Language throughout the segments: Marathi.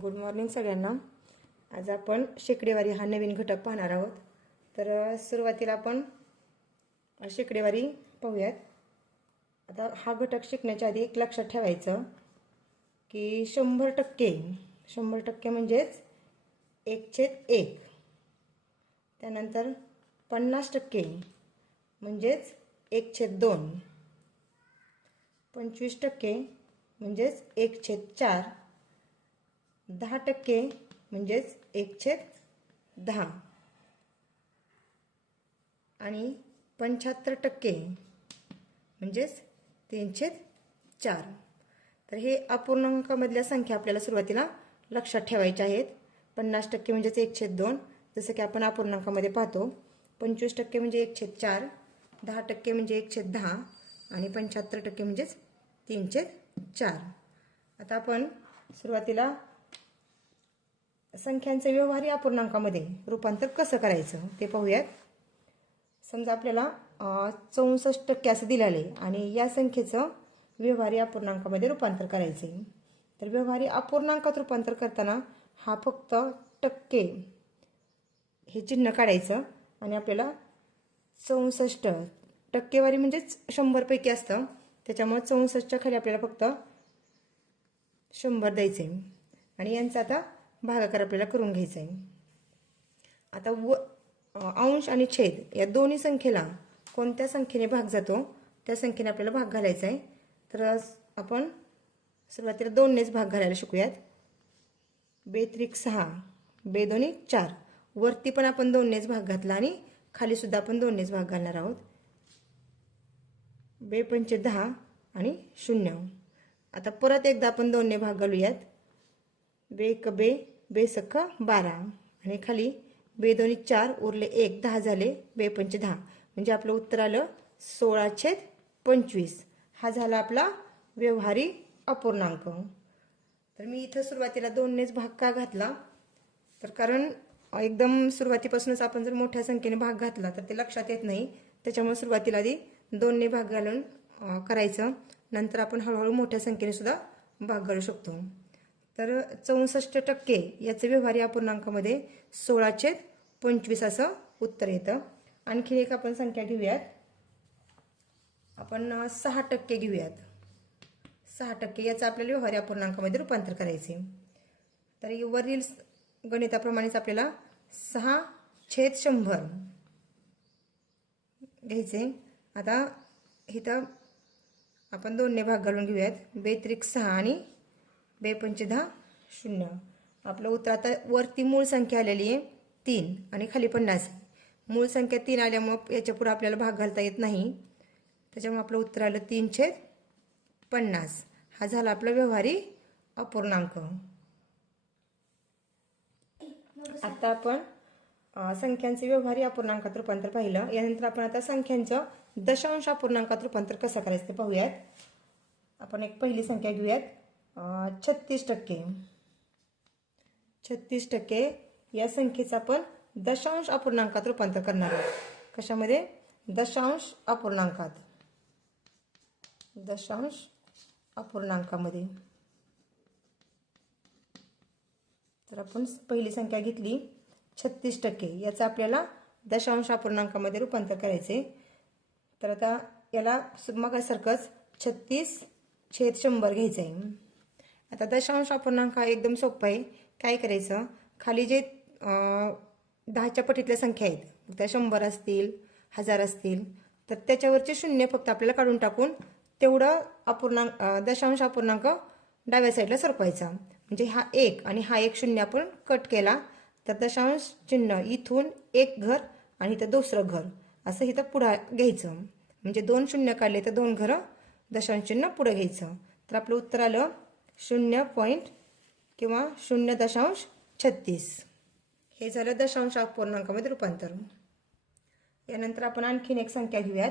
गुड मॉर्निंग सगळ्यांना। आज आपण शेकडेवारी हा नवीन घटक पाहणार आहोत। तर सुरुवातीला आपण शेकडेवारी पाहूयात। आता हा घटक शिकण्याच्या आधी एक लक्षात ठेवायचं की 100% म्हणजेच 1/1। त्यानंतर 50% म्हणजेच 1/2। 25% म्हणजेच 1/4। 10% म्हणजेच 1/10 आणि 75% म्हणजेच 3/4। तर हे अपूर्णांकामधल्या संख्या आपल्याला सुरुवातीला लक्षात ठेवायच्या आहेत। 50% म्हणजेच 1/2 जसं की आपण अपूर्णांकामध्ये पाहतो। 25% म्हणजे 1/4, 10% म्हणजे 1/10 आणि 75% म्हणजेच 3/4। आता आपण सुरुवातीला संख्यांचे व्यवहारी अपूर्णांकामध्ये रूपांतर कसं करायचं ते पाहूयात। समजा आपल्याला 64% असं दिलेलं आहे आणि या संख्येचं व्यवहारी अपूर्णांकामध्ये रूपांतर करायचं आहे। तर व्यवहारी अपूर्णांकात रूपांतर करताना हा फक्त टक्के हे चिन्ह काढायचं आणि आपल्याला 64 टक्केवारी म्हणजेच 100 पैकी असतं, त्याच्यामुळे 64च्या खाली आपल्याला फक्त 100 द्यायचे आणि यांचा आता भागाकार आपल्याला करून घ्यायचा आहे। आता अंश आणि छेद या दोन्ही संख्येला कोणत्या संख्येने भाग जातो त्या संख्येने आपल्याला भाग घालायचा आहे। तर आपण सुरुवातीला 2नेच भाग घालायला शिकूयात। 2×6 2×4 वरती पण आपण 2नेच भाग घातला आणि खाली सुद्धा आपण 2नेच भाग घालणार आहोत। 2×5 आणि 0। आता परत एकदा आपण 2ने भाग घालूयात। 2×1 2×6 12 आणि खाली 2×2 4 उरले 1 10 झाले 2×5 10 म्हणजे आपलं उत्तर आलं 16/25। हा झाला आपला व्यवहारी अपूर्णांक। तर मी इथं सुरुवातीला 2नेच भाग का घातला तर कारण एकदम सुरुवातीपासूनच आपण जर मोठ्या संख्येने भाग घातला तर ते लक्षात येत नाही, त्याच्यामुळे सुरुवातीला आधी 2ने भाग घालून करायचं, नंतर आपण हळूहळू मोठ्या संख्येने सुद्धा भाग घालू शकतो। तर 64% याचे व्यवहारी अपूर्णांकामध्ये 16/25 असं उत्तर येतं। आणखी एक आपण संख्या घेऊयात। आपण 6% घेऊयात। 6% याचं आपल्याला व्यवहारी अपूर्णांकामध्ये रूपांतर करायचे। तर वरील गणिताप्रमाणेच आपल्याला 6/100 घ्यायचे। आता इथं आपण 2ने भाग घालून घेऊयात। 2×6 आणि 2×5 0। आपलं उत्तर आता वरती मूळ संख्या आलेली आहे 3 आणि खाली 50। मूळ संख्या 3 आल्यामुळे याच्या पुढे आपल्याला भाग घालता येत नाही, त्याच्यामुळे आपलं उत्तर आलं 3/50। हा झाला आपला व्यवहारी अपूर्णांक। आता आपण संख्यांचे व्यवहारी अपूर्णांकात रूपांतर पाहिलं, यानंतर आपण आता संख्यांचं दशांश अपूर्णांकात रूपांतर कसं करायचं ते पाहूयात। आपण एक पहिली संख्या घेऊयात। 36%। 36% या संख्येचं आपण दशांश अपूर्णांकात रूपांतर करणार आहोत। कशामध्ये? दशांश अपूर्णांकात। दशांश अपूर्णांकामध्ये तर आपण पहिली संख्या घेतली 36%, याचं आपल्याला दशांश अपूर्णांकामध्ये रूपांतर करायचे। तर आता याला मगासारखंच 36/100 घ्यायचं आहे। आता दशांश अपूर्णांक हा एकदम सोपा आहे। काय करायचं, खाली जे 10च्या पटीतल्या संख्या आहेत त्या 100 असतील 1000 असतील तर त्याच्यावरचे शून्य फक्त आपल्याला काढून टाकून तेवढं दशांश अपूर्णांक डाव्या साईडला सरकवायचा। म्हणजे हा 1 आणि हा 1 शून्य आपण कट केला तर दशांश चिन्ह इथून एक घर आणि इथं दुसरं घर असं इथं पुढे घ्यायचं। म्हणजे 2 शून्य काढले तर 2 घरं दशांश चिन्ह पुढे घ्यायचं। तर आपलं उत्तर आलं 0.36। हे झालं दशांश अपूर्णांकामध्ये रूपांतर। यानंतर आपण आणखीन एक संख्या घेऊयात।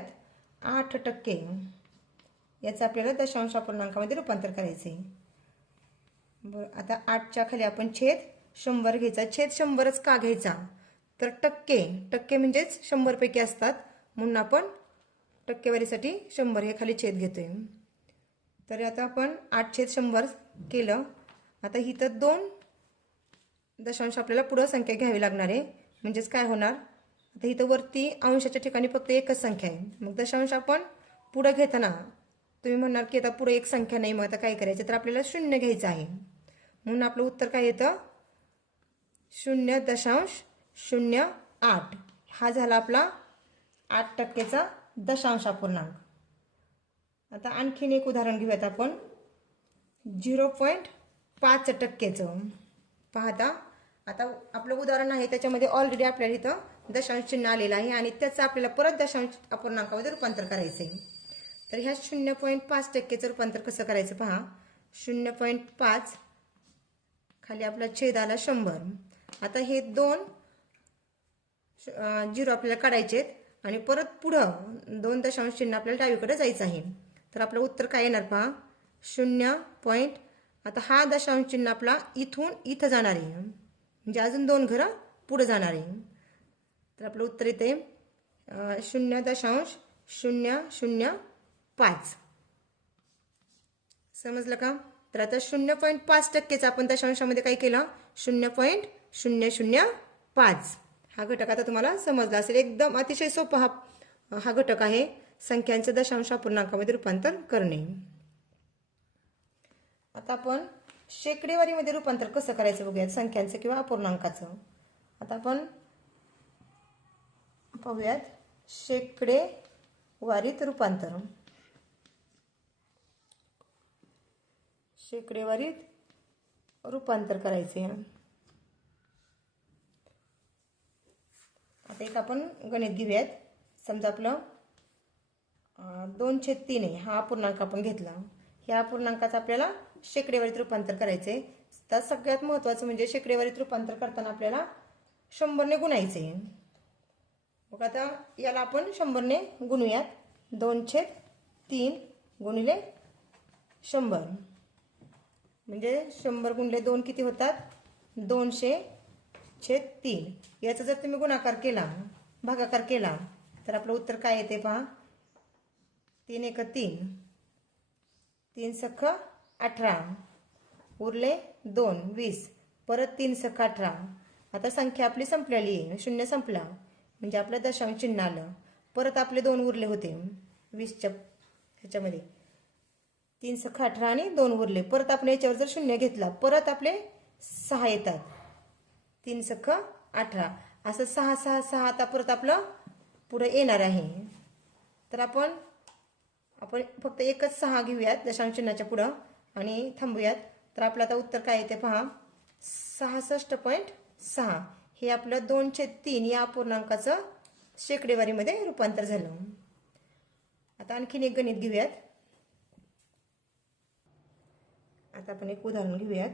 8%। याचं आपल्याला दशांश अपूर्णांकामध्ये रूपांतर करायचे। बरं, आता 8च्या खाली आपण छेद 100 घ्यायचा। छेद 100च का घ्यायचा तर टक्के म्हणजेच 100 पैकी असतात, म्हणून आपण टक्केवारीसाठी 100 हे खाली छेद घेतोय। तर आता आपण 8/100 केलं। आता इथं 2 दशांश आपल्याला पुढं संख्या घ्यावी लागणार आहे. म्हणजेच काय होणार, आता इथं वरती अंशाच्या ठिकाणी फक्त एकच संख्या आहे. मग दशांश आपण पुढं घेताना तुम्ही म्हणणार की आता पुढे एक संख्या नाही, मग आता काय करायचं, तर आपल्याला 0 घ्यायचं आहे. म्हणून आपलं उत्तर काय येतं, 0.08. हा झाला आपला 8% दशांश अपूर्णांक. आता आणखीन एक उदाहरण घेऊयात आपण 0.5%. पाहता आता आपलं उदाहरण आहे त्याच्यामध्ये ऑलरेडी आपल्याला इथं दशांश चिन्ह आलेलं आहे आणि त्याचं आपल्याला परत दशांश अपूर्णांकामध्ये रूपांतर करायचं आहे. तर ह्या 0.5%चं रूपांतर कसं करायचं पहा. 0.5 खाली आपला छेद आला 100. आता हे 2 झिरो आपल्याला काढायचे आहेत आणि परत पुढं 2 दशांश चिन्ह आपल्याला डावीकडे जायचं आहे. तर आपलं उत्तर काय येणार पहा 0. आता हा दशांश चिन्ह आपला इथून इथं जाणार आहे, म्हणजे अजून 2 घरं पुढे जाणार आहे. तर आपलं उत्तर येते 0.005. समजलं का. तर आता 0.5%चा आपण दशांशामध्ये काय केलं 0.005. हा घटक आता तुम्हाला समजला असेल. एकदम अतिशय सोपा हा घटक आहे संख्यांचं दशांश अपूर्णांकामध्ये रूपांतर करणे. आता आपण शेकडेवारीमध्ये रूपांतर कसं करायचं बघूयात संख्यांचं किंवा अपूर्णांकाचं. आता आपण पाहूयात शेकडेवारीत रूपांतर. शेकडेवारीत रूपांतर करायचे. आता एक आपण गणित घेऊयात. समजा आपलं 2/3 आहे हा अपूर्णांक आपण घेतला. ह्या अपूर्णांकाचं आपल्याला शेकडेवारीत रूपांतर करायचे. तर सगळ्यात महत्त्वाचं म्हणजे शेकडेवारीत रूपांतर करताना आपल्याला 100 ने गुणायचे. मग आता याला आपण 100 ने गुणूयात. 2/3 गुणिले 100 म्हणजे 100 गुणिले 2 किती होतात 200/3. याचा जर तुम्ही गुणाकार केला भागाकार केला तर आपलं उत्तर काय येते पहा 3 × 3 3 × 18 उरले 2 20 परत 3 × 18. आता संख्या आपली संपलेली आहे, 0 संपला म्हणजे आपलं दशांश चिन्ह आलं. परत आपले 2 उरले होते 20च्या ह्याच्यामध्ये 3 × 18 आणि 2 उरले. परत आपण याच्यावर जर 0 घेतला परत आपले 6 येतात 3 × 18 असं 6 6 6 आता परत आपलं पुढे येणार आहे. तर आपण फक्त एकच 6 घेऊयात दशांश चिन्हाच्या पुढं आणि थांबूयात. तर आपलं आता उत्तर काय येते पहा 66.6. हे आपलं 2/3 या अपूर्णांकाचं शेकडेवारीमध्ये रूपांतर झालं. आता आणखीन एक गणित घेऊयात. आता आपण एक उदाहरण घेऊयात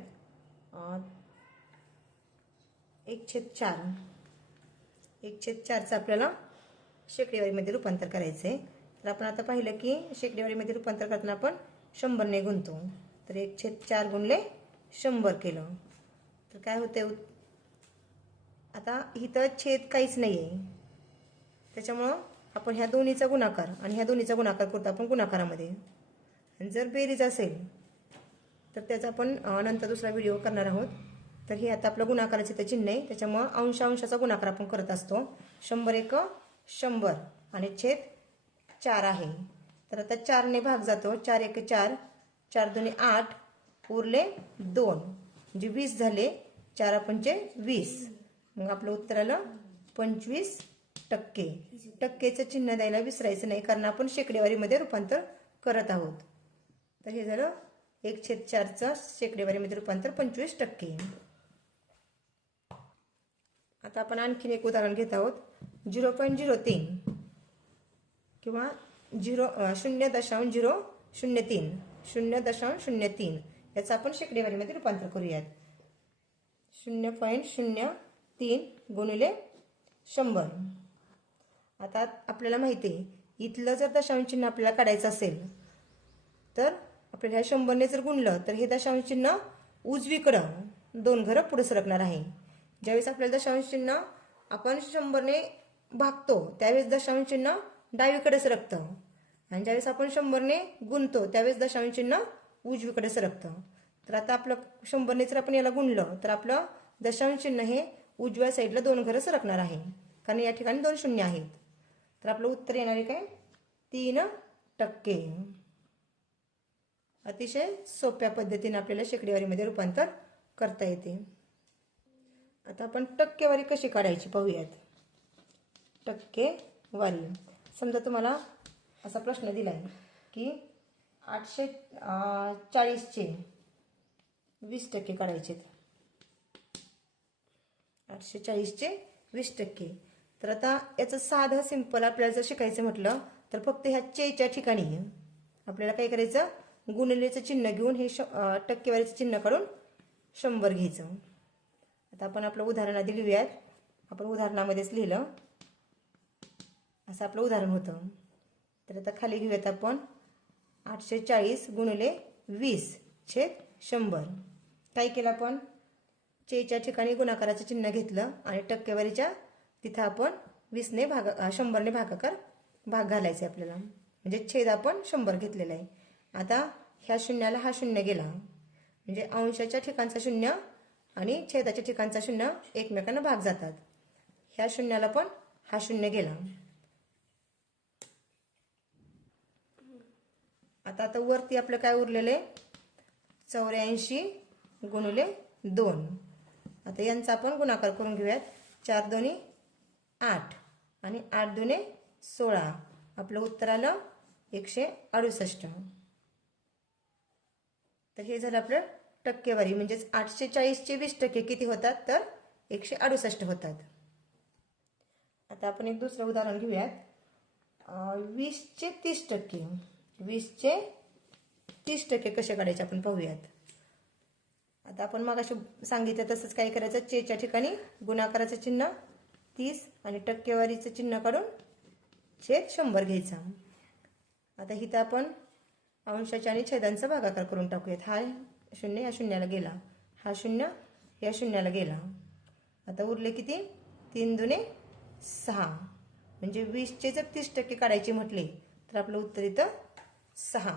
1/4. 1/4चं आपल्याला शेकडेवारीमध्ये रूपांतर करायचं आहे. तर आपण आता पाहिलं की शेकडेवारीमध्ये रूपांतर करताना आपण 100 ने गुणतो. तर 1/4 गुणले 100 केलं तर काय होते. आता इथं छेद काहीच नाही आहे त्याच्यामुळं आपण ह्या दोन्हीचा गुणाकार आणि ह्या दोन्हीचा गुणाकार करतो आपण गुणाकारामध्ये. आणि जर बेरीज असेल तर त्याचा आपण नंतर दुसरा व्हिडिओ करणार आहोत. तर हे आता आपलं गुणाकाराचं इथं चिन्ह आहे त्याच्यामुळं अंशाचा गुणाकार आपण करत असतो. 100 × 100 आणि छेद 4 आहे. तर आता 4 ने भाग जातो 4 × 1 = 4 4 × 2 = 8 उरले 2 म्हणजे 20 झाले. 4 × 5 = 20. मग आपलं उत्तर आलं 25%. टक्केचं चिन्ह द्यायला विसरायचं नाही कारण आपण शेकडेवारीमध्ये रूपांतर करत आहोत. तर हे झालं 1/4चं शेकडेवारीमध्ये रूपांतर 25%. आता आपण आणखीन एक उदाहरण घेत आहोत 0.03 किंवा 0.003 0.03 याचं आपण शेकडेवारीमध्ये रूपांतर करूयात. 0.03 गुणिले 100. आता आपल्याला माहिती आहे इथलं जर दशांश चिन्ह आपल्याला काढायचं असेल तर आपल्याला ह्या 100 ने जर गुणलं तर हे दशांश चिन्ह उजवीकडं 2 घरं पुढे सरकणार आहे. ज्यावेळेस आपल्याला दशांश चिन्ह आपण 100 ने भागतो त्यावेळेस दशांश चिन्ह डावीकडे सरकतं आणि ज्यावेळेस आपण 100 ने गुणतो त्यावेळेस दशांश चिन्ह उजवीकडे सरकतं. तर आता आपलं 100 ने जर आपण याला गुणलं तर आपलं दशांश चिन्ह हे उजव्या साईडला 2 घरं सरकणार आहे, कारण या ठिकाणी 2 शून्य आहेत. तर आपलं उत्तर येणार आहे काय? 3%. अतिशय सोप्या पद्धतीने आपल्याला शेकडेवारीमध्ये रूपांतर करता येते. आता आपण टक्केवारी कशी काढायची पाहूयात. टक्केवारी, समजा तुम्हाला असा प्रश्न दिला आहे की 840चे 20% काढायचे. 840चे 20%. तर आता याचं साधं सिंपल आपल्याला जर शिकायचं म्हटलं तर फक्त ह्या च्या ठिकाणी आपल्याला काय करायचं, गुणिलेचं चिन्ह घेऊन हे टक्केवारीचं चिन्ह काढून 100 घ्यायचं. आता आपण आपलं उदाहरण आधी लिहूयात. आपण उदाहरणामध्येच लिहिलं, असं आपलं उदाहरण होतं. तर आता खाली घेऊयात आपण 840 गुणिले 20/100. काय केलं आपण, च्या ठिकाणी गुणाकाराचं चिन्ह घेतलं आणि टक्केवारीच्या तिथं आपण 20ने 100ने भाग घालायचे आपल्याला, म्हणजे छेद आपण 100 घेतलेला आहे. आता ह्या शून्याला हा शून्य गेला, म्हणजे अंशाच्या ठिकाणचा शून्य आणि छेदाच्या ठिकाणचा शून्य एकमेकांना भाग जातात. ह्या शून्याला पण हा शून्य गेला. आता वरती आपलं काय उरलेलं आहे, 84 गुणिले 2. आता यांचा आपण गुणाकार करून घेऊयात. 4 दोन्ही 8 आणि 8 दुने 16. आपलं उत्तर आलं 168. तर हे झालं आपलं टक्केवारी, म्हणजेच 840चे 20% किती होतात, तर 168 होतात. आता आपण एक दुसरं उदाहरण घेऊयात. 20चे 30%. 20चे 30% कसे काढायचे आपण पाहूयात. आता आपण मगाशी सांगितलं तसंच काय करायचं, च्या ठिकाणी गुणाकाराचं चिन्ह 30 आणि टक्केवारीचं चिन्ह काढून छेद 100 घ्यायचा. आता इथं आपण अंशाच्या आणि छेदांचा भागाकार करून टाकूयात. हा शून्य या शून्याला गेला, हा शून्य या शून्याला गेला. आता उरले किती, 3 दुने 6. म्हणजे 20चे जर 30% काढायचे म्हटले तर आपलं उत्तर इथं 6.